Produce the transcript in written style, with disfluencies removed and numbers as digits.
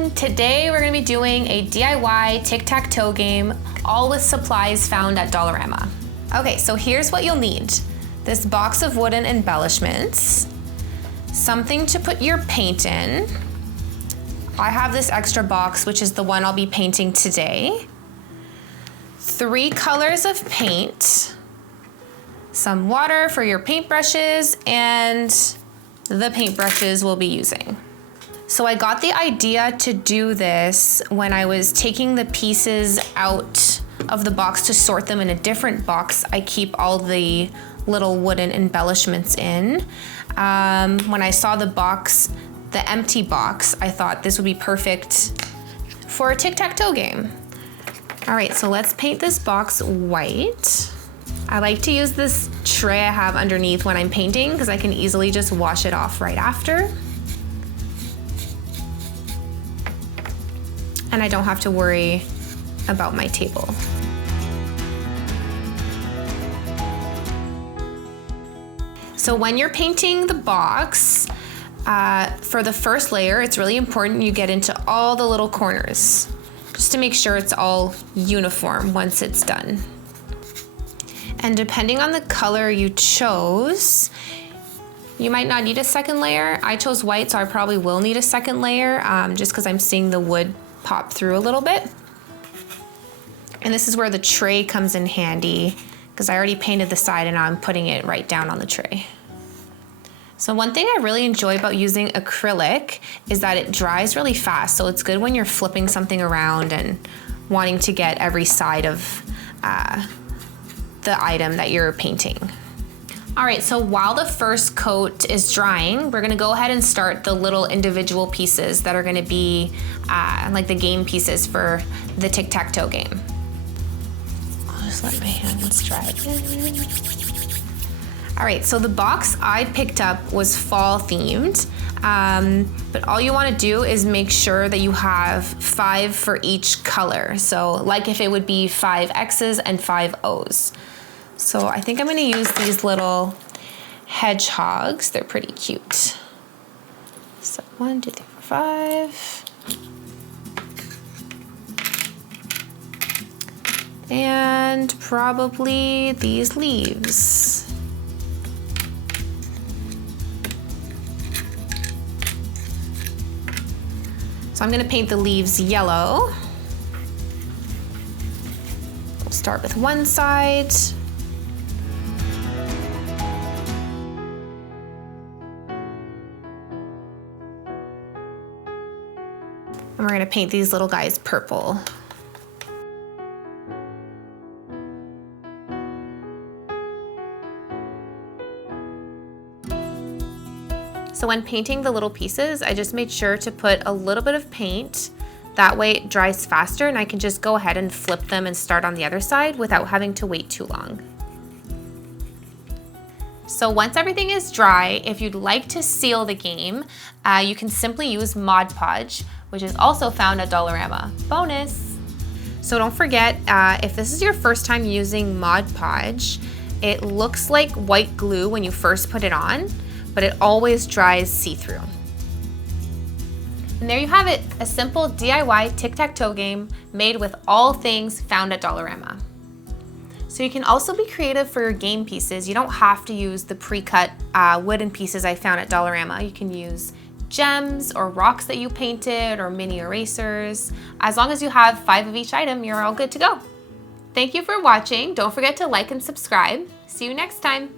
everyone! Today we're going to be doing a DIY Tic Tac Toe game, all with supplies found at Dollarama. Okay, so here's what you'll need. This box of wooden embellishments, something to put your paint in. I have this extra box, which is the one I'll be painting today. 3 colors of paint, some water for your paintbrushes, and the paintbrushes we'll be using. So I got the idea to do this when I was taking the pieces out of the box to sort them in a different box I keep all the little wooden embellishments in. When I saw the box, the empty box, I thought this would be perfect for a tic-tac-toe game. All right, so let's paint this box white. I like to use this tray I have underneath when I'm painting because I can easily just wash it off right after. And I don't have to worry about my table. So when you're painting the box, for the first layer, it's really important you get into all the little corners, just to make sure it's all uniform once it's done. And depending on the color you chose, you might not need a second layer. I chose white, so I probably will need a second layer, just because I'm seeing the wood pop through a little bit. And this is where the tray comes in handy, because I already painted the side and now I'm putting it right down on the tray. So one thing I really enjoy about using acrylic is that it dries really fast. So it's good when you're flipping something around and wanting to get every side of the item that you're painting. All right, so while the first coat is drying, we're gonna go ahead and start the little individual pieces that are gonna be like the game pieces for the tic-tac-toe game. I'll just let my hands dry again. All right, so the box I picked up was fall themed, but all you wanna do is make sure that you have 5 for each color. So like if it would be 5 X's and 5 O's. So I think I'm gonna use these little hedgehogs. They're pretty cute. So 1, 2, 3, 4, 5. And probably these leaves. So I'm gonna paint the leaves yellow. We'll start with one side. And we're gonna paint these little guys purple. So when painting the little pieces, I just made sure to put a little bit of paint. That way it dries faster and I can just go ahead and flip them and start on the other side without having to wait too long. So once everything is dry, if you'd like to seal the game, you can simply use Mod Podge, which is also found at Dollarama. Bonus! So don't forget, if this is your first time using Mod Podge, it looks like white glue when you first put it on, but it always dries see-through. And there you have it, a simple DIY tic-tac-toe game made with all things found at Dollarama. So you can also be creative for your game pieces. You don't have to use the pre-cut wooden pieces I found at Dollarama. You can use gems or rocks that you painted or mini erasers. As long as you have 5 of each item, you're all good to go. Thank you for watching. Don't forget to like and subscribe. See you next time.